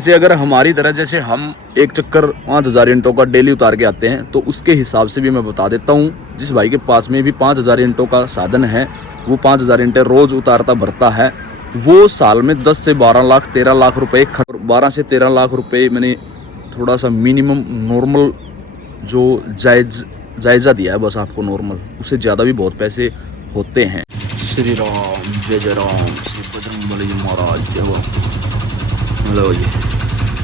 जैसे अगर हमारी तरह जैसे हम एक चक्कर 5000 ईंटों का डेली उतार के आते हैं तो उसके हिसाब से भी मैं बता देता हूँ। जिस भाई के पास में भी 5000 ईंटों का साधन है, वो 5000 ईंटें रोज उतारता भरता है, वो साल में 10 से 12 लाख 13 लाख रुपए 12 से 13 लाख रुपए मैंने थोड़ा सा मिनिमम नॉर्मल जो जायज़ा दिया है बस आपको, नॉर्मल, उससे ज़्यादा भी बहुत पैसे होते हैं। श्री राम जय राम, श्री बजरंगबली महाराज जय हो। लो जी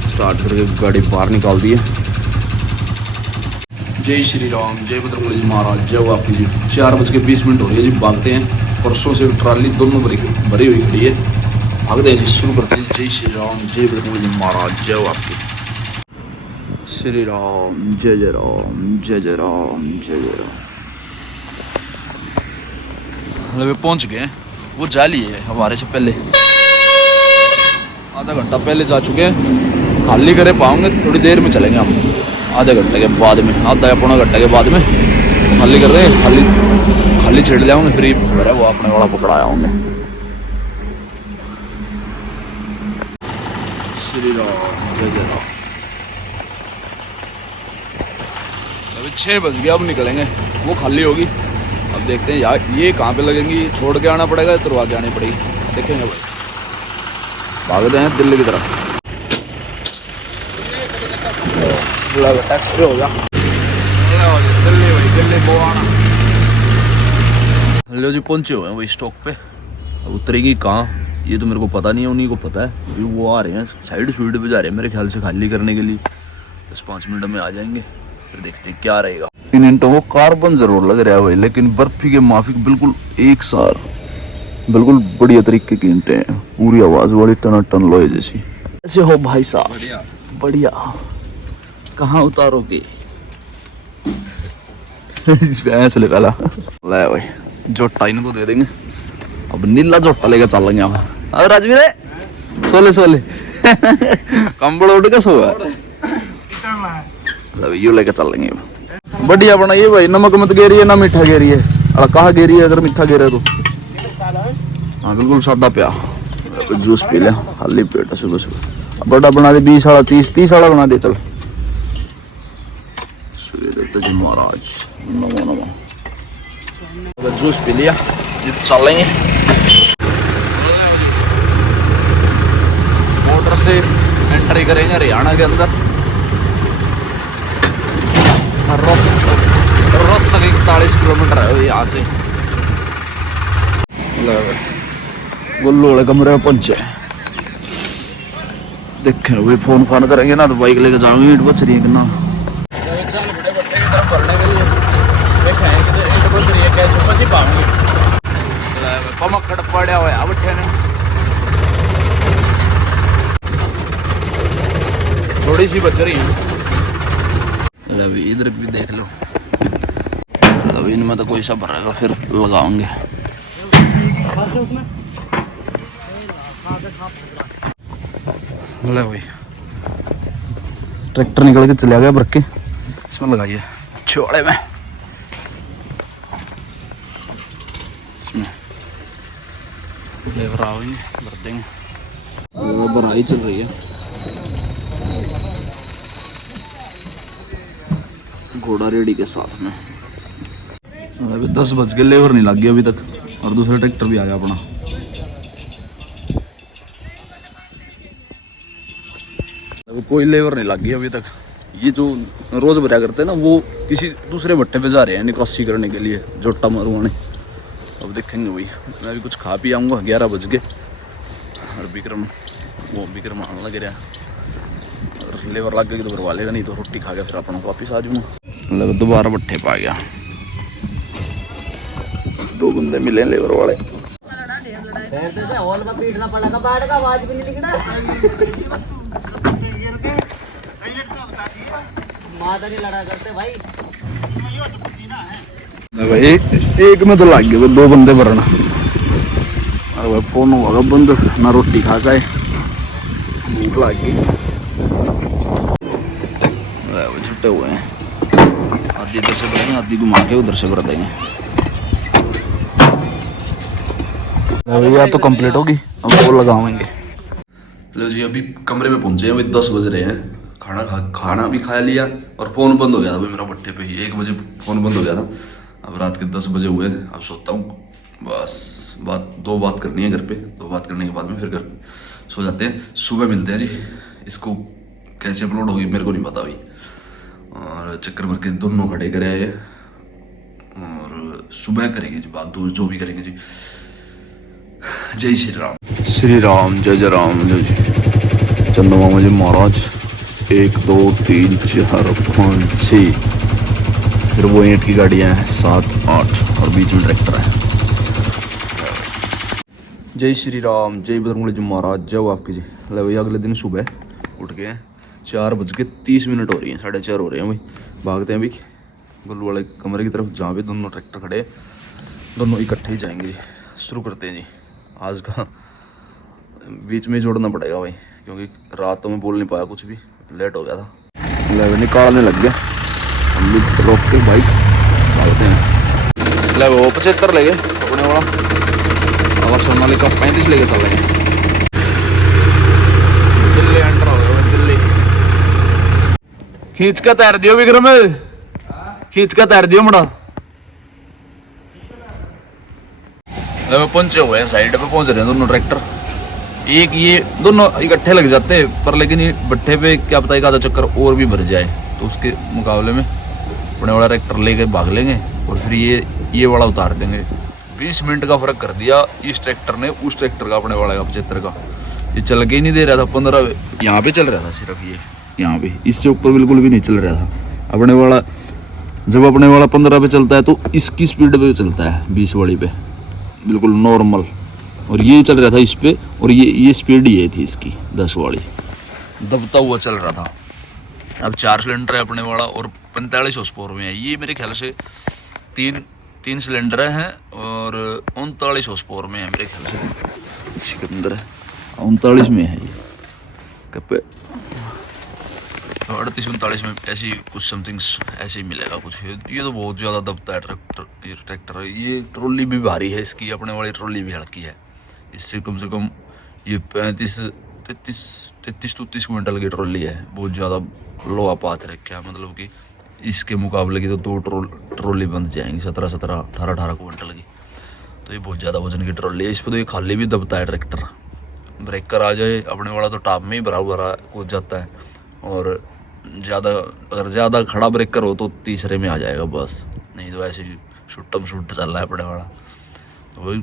स्टार्ट करके गाड़ी बाहर निकाल दी है। जय श्री राम जय बजरंगबली महाराज जय हो आपकी जी। 4:20 हो रही है जी, भागते हैं। परसों से ट्राली दोनों भरी हुई खड़ी है, भागते हैं जी, शुरू करते हैं। जय श्री राम जय बजरंगबली महाराज जय हो आपकी। श्री राम जय जय राम जय जय राम जय जय राम। मतलब पहुंच गए, वो जाली है हमारे से पहले, आधा घंटा पहले जा चुके हैं। खाली करे पाओगे थोड़ी देर में चलेंगे हम, आधे घंटे के बाद में, आधा या पौना घंटे के बाद में खाली कर रहे, खाली छेड़ जाओगे, फ्री है वो अपने वाला पकड़ाया होंगे। श्री राम जय जय राम। अभी 6 बज गया, अब निकलेंगे, वो खाली होगी। अब देखते हैं यार ये कहाँ पे लगेंगी, छोड़ के आना पड़ेगा, तुरवा के आनी पड़ेगी, देखेंगे भाई। भागते हैं दिल्ली की तरफ। टैक्सी हो गया दिल्ली, भाई दिल्ली को आना। हेलो जी, पहुंचे हुए हैं वही स्टॉक पे। अब उतरेगी कहाँ ये तो मेरे को पता नहीं है, उन्हीं को पता है। अभी वो आ रहे हैं, साइड पे जा रहे हैं मेरे ख्याल से खाली करने के लिए। 10-5 मिनट में आ जाएंगे, फिर देखते हैं क्या रहेगा। इन ईंटों को कार्बन जरूर लग रहा है भाई, लेकिन बर्फी के माफिक बिल्कुल एक सार, बिल्कुल बढ़िया तरीके की ईंटें हैं, पूरी आवाज वाली टन लोहे जैसी। ऐसे हो भाई साहब, बढ़िया बढ़िया। कहाँ उतारोगे ऐसे पहला ले भाई, जोटा इनको दे देंगे। अब नीला जोटा लेकर चलेंगे हम। अरे राजवीर सोले कंबल उड़ के सोया यू लेकर चलेंगे। बढ़िया बनाइए भाई, नमक मत गेरी है ना मीठा गेरी है। अरे कहाँ गेरी है, अगर मीठा गेरे तो हाँ बिल्कुल सादा प्या। जूस पी लिया खाली पेट सुबह सुबह। बड़ा बना दे 20 वाला, 30 वाला बना दे चल। सूर्यदेवता जी महाराज नमो नमो। जूस पी लिया, चलेंगे। बॉर्डर से एंट्री करेंगे हरियाणा के अंदर। रोहतक 41 किलोमीटर है यहाँ से। गुल्लू वाले कमरे में पहुंचे, देखे भाई फोन करेंगे ना तो बाइक लेके जाऊंगी। ईंट बच रही है कितना पमकड़ पड़ा हुआ है बैठे ने, थोड़ी सी बच रही है। अभी इधर भी देख लो, अभी इनमें तो कोई सा भरेगा फिर लगाओगे। ले भाई ट्रैक्टर निकल के चला गया भर के, इसमें लगाइए छोड़े में, इसमें लेबर आओगे भर देंगे। भराई चल रही है, घोड़ा रेडी के साथ में। अभी 10 बज के, लेबर नहीं लग गया अभी तक, और दूसरा ट्रैक्टर भी आ गया अपना। अभी कोई लेबर नहीं लग गया अभी तक। ये जो रोज भरा करते हैं ना, वो किसी दूसरे भट्टे पे जा रहे हैं निकासी करने के लिए, जोटा मरवाने। अब देखेंगे भाई, मैं भी कुछ खा पी आऊँगा। 11 बज गए और विक्रम आने लग रहा, और लेबर लग गई तो भरवा लेगा, नहीं तो रोटी खा के फिर अपना वापिस आ जाऊँगा। मतलब दोबारा भट्टे पे आ गया, 2 बंदे मिले लेबर वाले। भाई एक में तो लग गए 2 बंदे भरना, और भाई फोन होगा बंद, ना रोटी खा जाए, भूख लग गई। छुट्टे हुए हैं, आधी इधर से भरेंगे, आधी घुमा के उधर से भर देंगे। भैया तो कंप्लीट होगी, अब वो लगाएंगे। लो जी अभी कमरे में पहुंचे हैं, अभी 10 बज रहे हैं। खाना भी खा लिया और फ़ोन बंद हो गया था भाई मेरा भट्टे पे ही। 1 बजे फ़ोन बंद हो गया था। अब रात के 10 बजे हुए, अब सोता हूँ। बस दो बात करनी है घर पे, 2 बात करने के बाद में फिर घर सो जाते हैं। सुबह मिलते हैं जी। इसको कैसे अपलोड होगी मेरे को नहीं पता अभी। और चक्कर भर के दोनों खड़े करे आए और सुबह करेंगे जी बात, जो भी करेंगे जी। जय श्री राम। श्री राम, जय जय राम। जय जी। चंद्रमा जी महाराज 1 2 3 4 5 6, फिर वो 8 की गाड़ियाँ हैं 7 8 और बीच में ट्रैक्टर है। जय श्री राम, जय बजरंगबली जी महाराज, जय आपकी जी। ले भैया अगले दिन सुबह उठ गए हैं, 4:30 हो रही हैं, 4:30 हो रहे हैं भाई। भागते हैं अभी गुल्लू वाले कमरे की तरफ, जहाँ पे दोनों ट्रैक्टर खड़े, दोनों इकट्ठे ही जाएंगे जी। शुरू करते हैं जी आज का। बीच में जोड़ना पड़ेगा भाई, क्योंकि रात तो मैं बोल नहीं पाया, कुछ भी लेट हो गया था। ले निकालने लग गया, हम भी रोक के बाइक भागते हैं। ले वो 75 ले गए अपने वाला, अगर सोनालिका 35 लेके चल रहे हैं। दिल्ली एंटर हो गया, दिल्ली। खींच का तैर दियो विक्रम, खींच का तैर दियो मुड़ा। पहुंचे हुए हैं, साइड पे पहुंच रहे हैं दोनों ट्रैक्टर। एक ये दोनों इकट्ठे लग जाते हैं, पर लेकिन ये भट्टे पे क्या पता एक आधा चक्कर और भी भर जाए, तो उसके मुकाबले में अपने वाला ट्रैक्टर लेके भाग लेंगे और फिर ये वाला उतार देंगे। 20 मिनट का फर्क कर दिया इस ट्रैक्टर ने उस ट्रैक्टर का, अपने वाला का 75 का। ये चल के ही नहीं दे रहा था, 15 यहाँ पे चल रहा था सिर्फ, ये यहाँ पे, इससे ऊपर बिल्कुल भी नहीं चल रहा था अपने वाला। जब अपने वाला 15 पे चलता है तो इसकी स्पीड पे चलता है 20 वाली पे, बिल्कुल नॉर्मल। और ये चल रहा था इस पे, और ये स्पीड ये थी इसकी 10 वाली, दबता हुआ चल रहा था। अब 4 सिलेंडर है अपने वाला और 45 हॉर्स पावर में है। ये मेरे ख्याल से तीन सिलेंडर हैं और 39 हॉर्स पावर में है मेरे ख्याल से। सिकंदर है 39 में है ये, कब 38-39 में ऐसी कुछ समथिंग ऐसे ही मिलेगा कुछ। ये तो बहुत ज़्यादा दबता है ट्रैक्टर। ये ट्रॉली भी भारी है इसकी, अपने वाली ट्रॉली भी हल्की है। इससे कम से कम ये 33 क्विंटल की ट्रॉली है। बहुत ज़्यादा लोहा पाथ रखा है, मतलब कि इसके मुकाबले की तो 2 ट्रॉली बन जाएंगी 17 18 क्विंटल की। तो ये बहुत ज़्यादा वजन की ट्रॉली है। इस पर तो ये खाली भी दबता है ट्रैक्टर। ब्रेकर आ जाए अपने वाला तो टॉप में ही भरा कूद जाता है, और अगर ज़्यादा खड़ा ब्रेकर हो तो तीसरे में आ जाएगा बस, नहीं तो ऐसे ही शूट चल रहा है अपने वाला। तो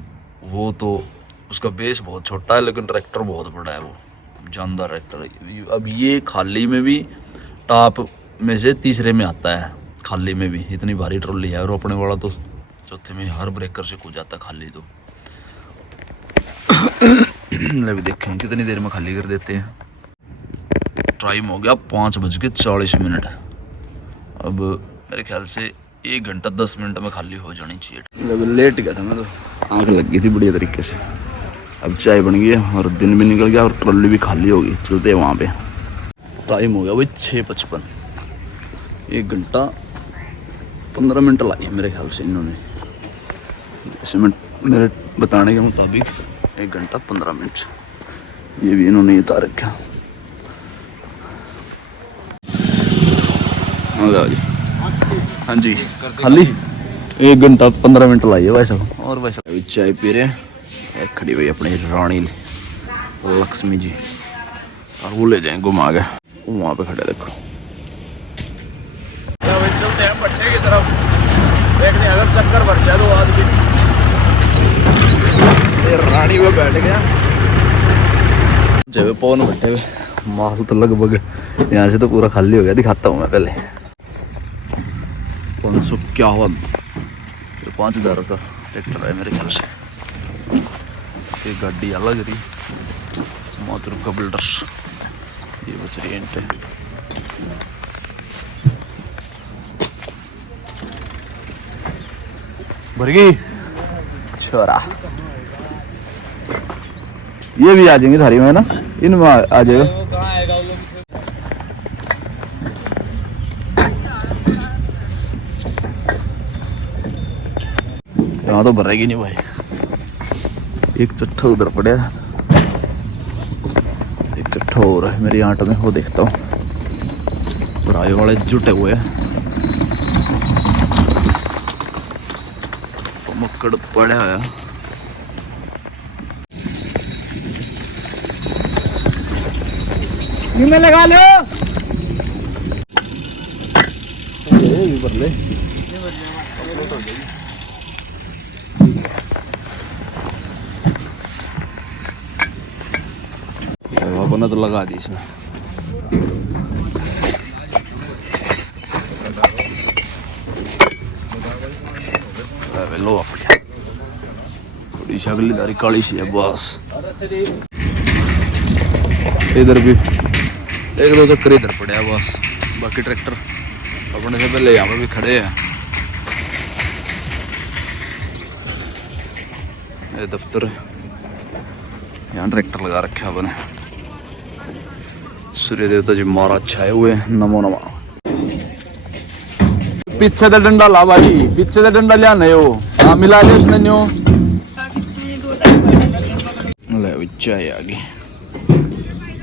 वो तो उसका बेस बहुत छोटा है, लेकिन ट्रैक्टर बहुत बड़ा है, वो जानदार ट्रैक्टर। अब ये खाली में भी टॉप में से तीसरे में आता है, खाली में भी इतनी भारी ट्रॉली है। और अपने वाला तो चौथे में हर ब्रेकर से कूद जाता है खाली। तो अभी देखें कितनी देर में खाली कर देते हैं। टाइम हो गया 5:40। अब मेरे ख्याल से 1 घंटा 10 मिनट में खाली हो जानी चाहिए। लेट गया था मैं, तो आँख लग गई थी बढ़िया तरीके से। अब चाय बन गई और दिन भी निकल गया और ट्रॉली भी खाली हो गई। चलते हैं वहाँ पे। टाइम हो गया भाई 6:55। 1 घंटा 15 मिनट लाई मेरे ख्याल से इन्होंने, जैसे मेरे बताने के मुताबिक 1 घंटा 15 मिनट। ये भी इन्होंने उतार रखा। जी हाँ जी, खाली 1 घंटा 15 मिनट लाई है वैसा। और वैसा अभी चाय पी रहे हैं। खड़ी हुई अपनी रानी लक्ष्मी जी, और वो ले जाएंगे घुमा के, वहाँ पे खड़े देखो। चलते हैं भट्टे की तरफ, देखने अगर चक्कर भर जाए तो आज भी। रानी पे बैठ गया जब पौन भट्टे हुए, माल तो लगभग यहाँ से तो पूरा खाली हो गया। दिखाता हूँ मैं पहले। 551, 5000 का ट्रैक्टर है मेरे ख्याल से। एक गाड़ी अलग रही मातृ का बिल्डर्स, ये बच रही है। भर गई छोरा। ये भी आ जाएंगे थारी में ना, इनमें आ जाएगा। यहाँ तो भरेगी नहीं भाई। एक चट्टा उधर पड़ा, एक ठोर है मेरी आंट में, वो देखता हूँ। भराई वाले जुटे हुए हैं, मक्कड़ पड़ा है। में लगा लो ले अपने तो लगा दी इसमें। लो अपने थोड़ी शगली दारी काली सी है बस। इधर भी एक दो चक्कर इधर पड़े है बस, बाकी ट्रैक्टर अपने से पहले यहाँ पे भी खड़े हैं। ये दफ्तर है, यहाँ ट्रैक्टर लगा रखे अपने। सूर्य देवता जी महाराज छाए हुए, नमो नमः। पीछे तो डंडा ला भाई, पीछे तो डंडा लिया नहीं हो। हाँ मिला दे उसने न्यू ले बिच्चा है आगे,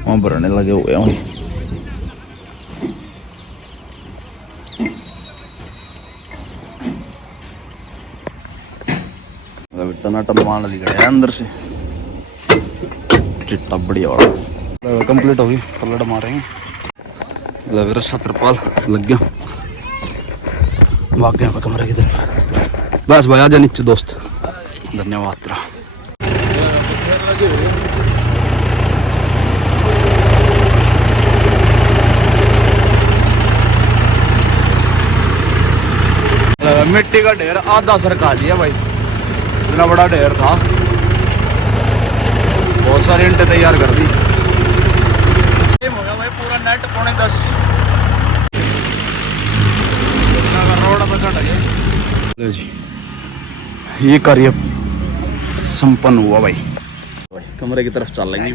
वहाँ भरने लगे हुए हैं। टनाटन मान दिख रहा है अंदर से, चिट्टा बढ़िया वाला कंप्लीट होगी। कलर मारेंगे, रस्सा तिरपाल लग गया। भाग गया कमरे की तरफ। बस भाई आजा नीचे दोस्त, धन्यवाद तेरा। मिट्टी का ढेर आधा सरका लिया भाई, इतना बड़ा ढेर था। बहुत सारी ईंटें तैयार कर दी। हो गया भाई पूरा नेट 9:45 रोड पे चढ़ गए। लो जी ये कार्य संपन्न हुआ भाई। कमरे की तरफ चल लेंगे।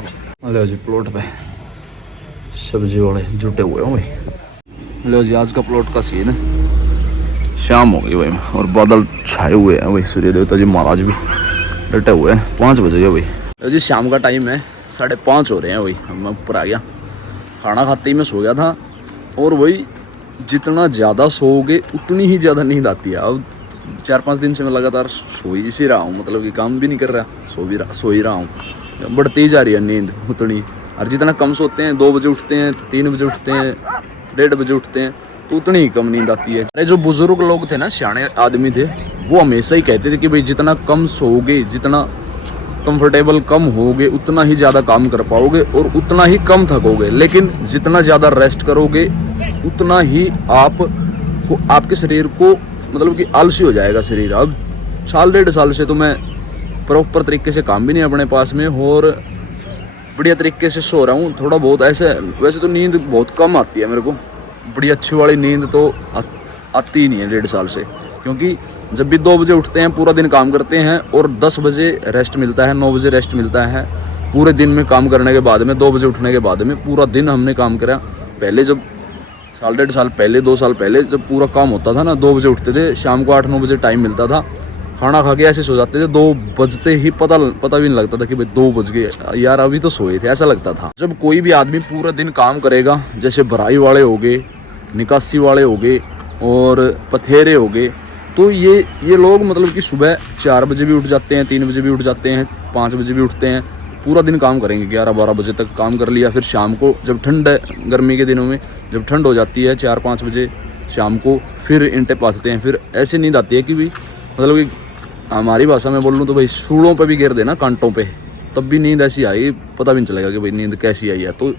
लो जी प्लॉट पे सब्जी वाले जुटे हुए हैं भाई। लो जी आज का प्लॉट का सीन है। शाम हो गई भाई और बादल छाए हुए हैं भाई। सूर्य देवता जी महाराज भी डटे हुए हैं। 5 बजे गए भाई जी, शाम का टाइम है, 5:30 हो रहे हैं भाई। मैं ऊपर आ गया, खाना खाते ही मैं सो गया था। और वही जितना ज़्यादा सोओगे उतनी ही ज़्यादा नींद आती है। अब 4-5 दिन से मैं लगातार सो ही सी रहा हूँ, मतलब कि काम भी नहीं कर रहा, सो ही रहा हूँ। बढ़ती ही जा रही है नींद उतनी। और जितना कम सोते हैं, 2 बजे उठते हैं, 3 बजे उठते हैं, 1:30 बजे उठते हैं, तो उतनी ही कम नींद आती है। अरे जो बुजुर्ग लोग थे ना, सियाने आदमी थे, वो हमेशा ही कहते थे कि भाई जितना कम सोओगे, जितना कंफर्टेबल कम होगे, उतना ही ज़्यादा काम कर पाओगे और उतना ही कम थकोगे। लेकिन जितना ज़्यादा रेस्ट करोगे उतना ही आपके शरीर को, मतलब कि आलसी हो जाएगा शरीर। अब 1.5 साल से तो मैं प्रॉपर तरीके से काम भी नहीं अपने पास में और बढ़िया तरीके से सो रहा हूँ। थोड़ा बहुत ऐसे, वैसे तो नींद बहुत कम आती है मेरे को, बड़ी अच्छी वाली नींद तो आती ही नहीं है 1.5 साल से। क्योंकि जब भी 2 बजे उठते हैं, पूरा दिन काम करते हैं और 10 बजे रेस्ट मिलता है, 9 बजे रेस्ट मिलता है। पूरे दिन में काम करने के बाद में 2 बजे उठने के बाद में पूरा दिन हमने काम करा। पहले जब 1.5 साल पहले, 2 साल पहले जब पूरा काम होता था ना, 2 बजे उठते थे, शाम को 8-9 बजे टाइम मिलता था, खाना खा के ऐसे सो जाते थे। 2 बजते ही पता भी नहीं लगता था कि भाई 2 बज गए यार, अभी तो सोए थे, ऐसा लगता था। जब कोई भी आदमी पूरा दिन काम करेगा, जैसे भराई वाले हो गए, निकासी वाले हो गए और पथेरे हो गए, तो ये लोग मतलब कि सुबह 4 बजे भी उठ जाते हैं, 3 बजे भी उठ जाते हैं, 5 बजे भी उठते हैं, पूरा दिन काम करेंगे, 11-12 बजे तक काम कर लिया। फिर शाम को जब ठंड है, गर्मी के दिनों में जब ठंड हो जाती है 4-5 बजे शाम को, फिर ईंटें पाथते हैं। फिर ऐसी नींद आती है कि भाई, मतलब कि हमारी भाषा में बोल लूँ तो भाई सूढ़ों पे भी गिर देना, कांटों पे, तब भी नींद ऐसी आई, पता भी नहीं चलेगा कि भाई नींद कैसी आई है। तो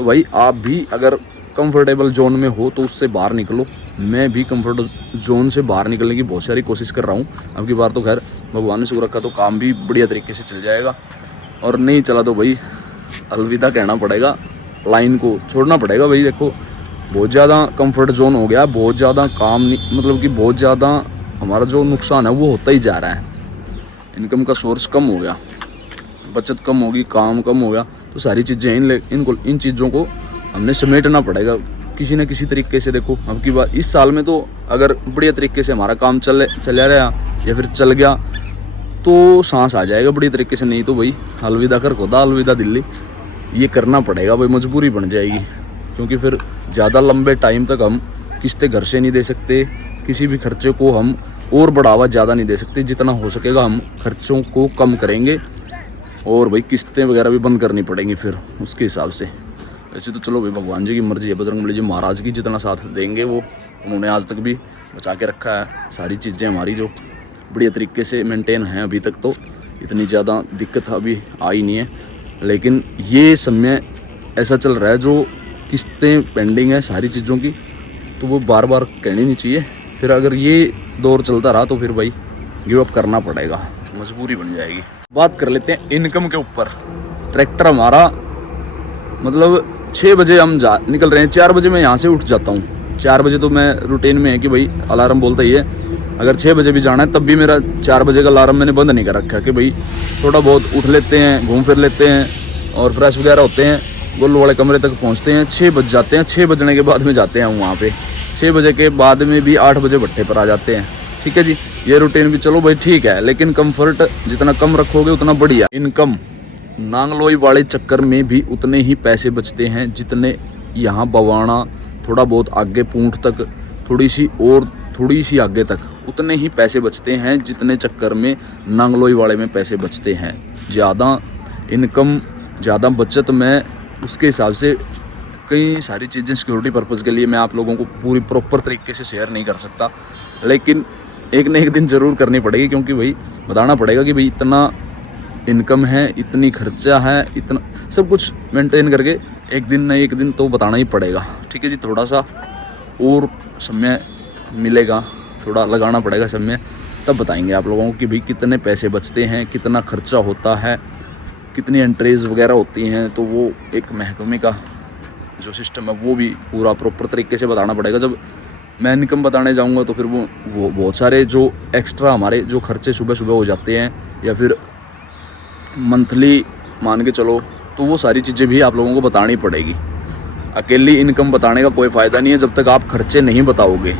भाई आप भी अगर कंफर्टेबल जोन में हो तो उससे बाहर निकलो। मैं भी कंफर्ट जोन से बाहर निकलने की बहुत सारी कोशिश कर रहा हूँ। अब की बार तो खैर भगवान ने शुक्र रखा तो काम भी बढ़िया तरीके से चल जाएगा, और नहीं चला तो भाई अलविदा कहना पड़ेगा, लाइन को छोड़ना पड़ेगा। भाई देखो बहुत ज़्यादा कंफर्ट जोन हो गया, बहुत ज़्यादा काम नहीं, मतलब कि बहुत ज़्यादा हमारा जो नुकसान है वो होता ही जा रहा है। इनकम का सोर्स कम हो गया, बचत कम होगी, काम कम हो गया, तो सारी चीज़ें इन चीज़ों को हमने समेटना पड़ेगा किसी न किसी तरीके से। देखो अब की बार इस साल में तो अगर बढ़िया तरीके से हमारा काम चला रहा या फिर चल गया तो सांस आ जाएगा बढ़िया तरीके से, नहीं तो भाई अलविदा कर खुदा, अलविदा दिल्ली। ये करना पड़ेगा, भाई मजबूरी बन जाएगी। क्योंकि फिर ज़्यादा लंबे टाइम तक हम किस्तें घर से नहीं दे सकते, किसी भी खर्चे को हम और बढ़ावा ज़्यादा नहीं दे सकते। जितना हो सकेगा हम खर्चों को कम करेंगे और भाई किस्तें वगैरह भी बंद करनी पड़ेंगी फिर उसके हिसाब से। वैसे तो चलो भाई भगवान जी की मर्जी है, बजरंगबली जी महाराज की जितना साथ देंगे वो उन्होंने आज तक भी बचा के रखा है। सारी चीज़ें हमारी जो बढ़िया तरीके से मेंटेन हैं अभी तक, तो इतनी ज़्यादा दिक्कत अभी आई नहीं है। लेकिन ये समय ऐसा चल रहा है जो किस्तें पेंडिंग है सारी चीज़ों की, तो वो बार बार कहनी नहीं चाहिए। फिर अगर ये दौर चलता रहा तो फिर भाई गिव अप करना पड़ेगा, मजबूरी बन जाएगी। बात कर लेते हैं इनकम के ऊपर। ट्रैक्टर हमारा मतलब 6 बजे हम निकल रहे हैं, 4 बजे मैं यहाँ से उठ जाता हूँ। 4 बजे तो मैं रूटीन में है कि भाई अलार्म बोलता ही है, अगर 6 बजे भी जाना है तब भी मेरा 4 बजे का अलार्म मैंने बंद नहीं कर रखा कि भाई थोड़ा बहुत उठ लेते हैं, घूम फिर लेते हैं और फ्रेश वगैरह होते हैं, गोलू वाले कमरे तक पहुँचते हैं। 6 बज जाते हैं, 6 बजने के बाद में जाते हैं हम वहाँ पे। 6 बजे के बाद में भी 8 बजे भट्टे पर आ जाते हैं। ठीक है जी, ये रूटीन भी चलो भाई ठीक है, लेकिन कंफर्ट जितना कम रखोगे उतना बढ़िया। इनकम नांगलोई वाले चक्कर में भी उतने ही पैसे बचते हैं जितने यहाँ बवाना थोड़ा बहुत आगे पूंछ तक, थोड़ी सी आगे तक उतने ही पैसे बचते हैं जितने चक्कर में नांगलोई वाले में पैसे बचते हैं। ज़्यादा इनकम ज़्यादा बचत में उसके हिसाब से कई सारी चीज़ें सिक्योरिटी पर्पज़ के लिए मैं आप लोगों को पूरी प्रॉपर तरीके से शेयर नहीं कर सकता, लेकिन एक न एक दिन ज़रूर करनी पड़ेगी। क्योंकि भाई बताना पड़ेगा कि भाई इतना इनकम है, इतनी खर्चा है, इतना सब कुछ मेंटेन करके एक दिन न एक दिन तो बताना ही पड़ेगा। ठीक है जी, थोड़ा सा और समय मिलेगा, थोड़ा लगाना पड़ेगा समय, तब बताएंगे आप लोगों को कि भाई कितने पैसे बचते हैं, कितना खर्चा होता है, कितनी एंट्रीज वगैरह होती हैं। तो वो एक महकमे का जो सिस्टम है वो भी पूरा प्रॉपर तरीके से बताना पड़ेगा। जब मैं इनकम बताने जाऊंगा तो फिर वो बहुत सारे जो एक्स्ट्रा हमारे जो खर्चे सुबह सुबह हो जाते हैं या फिर मंथली मान के चलो, तो वो सारी चीज़ें भी आप लोगों को बतानी पड़ेगी। अकेली इनकम बताने का कोई फ़ायदा नहीं है जब तक आप खर्चे नहीं बताओगे।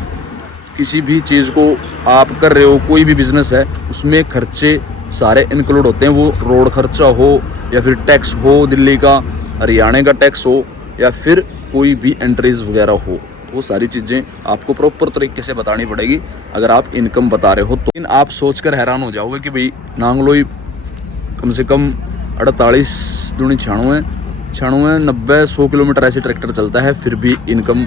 किसी भी चीज़ को आप कर रहे हो, कोई भी बिज़नेस है, उसमें खर्चे सारे इंक्लूड होते हैं। वो रोड खर्चा हो या फिर टैक्स हो, दिल्ली का हरियाणा का टैक्स हो या फिर कोई भी एंट्रीज वगैरह हो, वो सारी चीज़ें आपको प्रॉपर तरीके से बतानी पड़ेगी अगर आप इनकम बता रहे हो तो। लेकिन आप सोचकर हैरान हो जाओगे कि भाई नांगलोई कम से कम 48 दूनी 96 90 100 किलोमीटर ऐसे ट्रैक्टर चलता है, फिर भी इनकम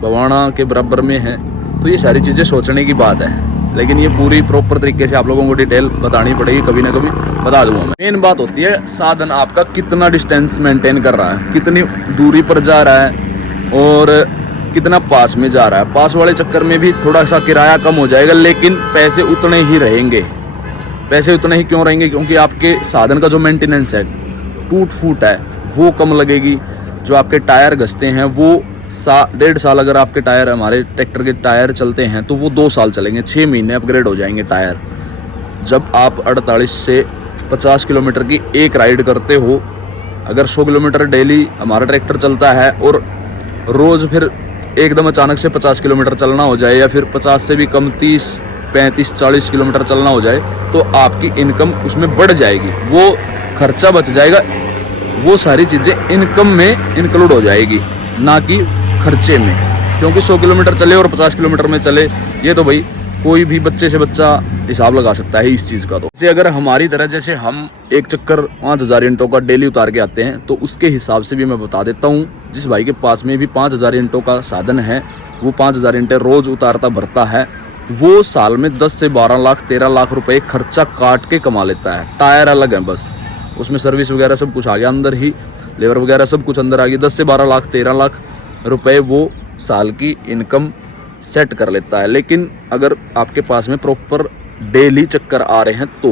बवाना के बराबर में है। तो ये सारी चीज़ें सोचने की बात है, लेकिन ये पूरी प्रॉपर तरीके से आप लोगों को डिटेल बतानी पड़ेगी, कभी ना कभी बता दूंगा मैं। मेन बात होती है साधन आपका कितना डिस्टेंस मेंटेन कर रहा है, कितनी दूरी पर जा रहा है और कितना पास में जा रहा है। पास वाले चक्कर में भी थोड़ा सा किराया कम हो जाएगा, लेकिन पैसे उतने ही रहेंगे। पैसे उतने ही क्यों रहेंगे? क्योंकि आपके साधन का जो मेंटेनेंस है, टूट फूट है, वो कम लगेगी। जो आपके टायर घसते हैं वो 1.5 साल, अगर आपके टायर, हमारे ट्रैक्टर के टायर चलते हैं तो वो 2 साल चलेंगे, 6 महीने अपग्रेड हो जाएंगे टायर। जब आप 48 से 50 किलोमीटर की एक राइड करते हो, अगर 100 किलोमीटर डेली हमारा ट्रैक्टर चलता है और रोज़ फिर एकदम अचानक से 50 किलोमीटर चलना हो जाए या फिर 50 से भी कम 30, 35, 40 किलोमीटर चलना हो जाए, तो आपकी इनकम उसमें बढ़ जाएगी, वो खर्चा बच जाएगा, वो सारी चीज़ें इनकम में इंक्लूड हो जाएगी, ना कि खर्चे में। क्योंकि 100 किलोमीटर चले और 50 किलोमीटर में चले, ये तो भाई कोई भी बच्चे से बच्चा हिसाब लगा सकता है इस चीज़ का। तो जैसे अगर हमारी तरह जैसे हम एक चक्कर 5000 ईंटों का डेली उतार के आते हैं, तो उसके हिसाब से भी मैं बता देता हूँ। जिस भाई के पास में भी 5000 ईंटों का साधन है, वो 5000 ईंटें रोज़ उतारता भरता है, वो साल में 10 से 12 लाख 13 लाख रुपए खर्चा काट के कमा लेता है। टायर अलग है, बस उसमें सर्विस वगैरह सब कुछ आ गया अंदर ही, लेबर वगैरह सब कुछ अंदर आ गई। 10 से 12 लाख 13 लाख रुपए वो साल की इनकम सेट कर लेता है। लेकिन अगर आपके पास में प्रॉपर डेली चक्कर आ रहे हैं तो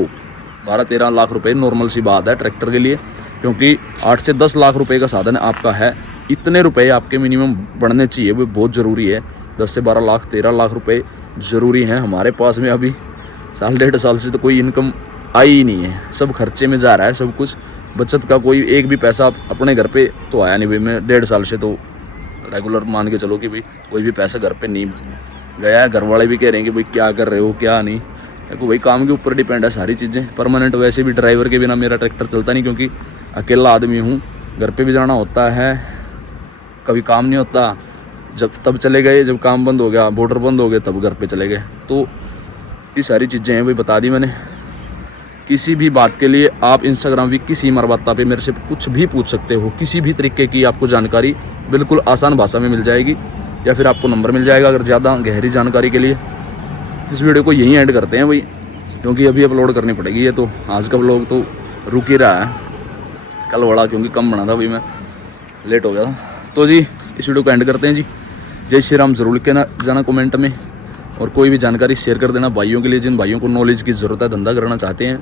12-13 लाख रुपए नॉर्मल सी बात है ट्रैक्टर के लिए, क्योंकि 8 से 10 लाख रुपए का साधन आपका है। इतने रुपए आपके मिनिमम बढ़ने चाहिए, वो बहुत ज़रूरी है। 10 से 12 लाख 13 लाख रुपए ज़रूरी हैं। हमारे पास में अभी साल 1.5 साल से तो कोई इनकम आई ही नहीं है, सब खर्चे में जा रहा है सब कुछ। बचत का कोई एक भी पैसा अपने घर पे तो आया नहीं भाई। मैं 1.5 साल से तो रेगुलर मान के चलो कि भाई कोई भी पैसा घर पे नहीं गया है। घर वाले भी कह रहे हैं कि भाई क्या कर रहे हो क्या नहीं, देखो भाई काम के ऊपर डिपेंड है सारी चीज़ें। परमानेंट वैसे भी ड्राइवर के बिना मेरा ट्रैक्टर चलता नहीं, क्योंकि अकेला आदमी हूँ घर पे भी जाना होता है, कभी काम नहीं होता, जब तब चले गए, जब काम बंद हो गया, बॉर्डर बंद हो गए, तब घर पे चले गए। तो ये सारी चीज़ें हैं, वही बता दी मैंने। किसी भी बात के लिए आप इंस्टाग्राम भी किसी मरबत्ता पे मेरे से कुछ भी पूछ सकते हो, किसी भी तरीके की आपको जानकारी बिल्कुल आसान भाषा में मिल जाएगी, या फिर आपको नंबर मिल जाएगा अगर ज़्यादा गहरी जानकारी के लिए। इस वीडियो को यहीं एंड करते हैं भाई, क्योंकि अभी अपलोड करनी पड़ेगी ये, तो आज का व्लॉग तो रुक ही रहा है, कल बड़ा क्योंकि कम बना था, अभी मैं लेट हो गया था। तो जी इस वीडियो को एंड करते हैं जी। जय श्री राम ज़रूर लिख के ना जाना कमेंट में, और कोई भी जानकारी शेयर कर देना भाइयों के लिए, जिन भाइयों को नॉलेज की ज़रूरत है, धंधा करना चाहते हैं।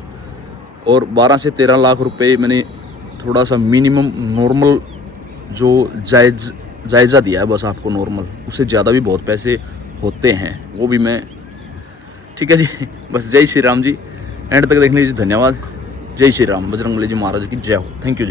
और 12 से 13 लाख रुपए मैंने थोड़ा सा मिनिमम नॉर्मल जो जायज़ा दिया है बस आपको, नॉर्मल, उससे ज़्यादा भी बहुत पैसे होते हैं, वो भी मैं, ठीक है जी। बस जय श्री राम जी, एंड तक देखने लीजिए, धन्यवाद। जय श्री राम, बजरंगबली जी महाराज की जय हो। Thank you ji.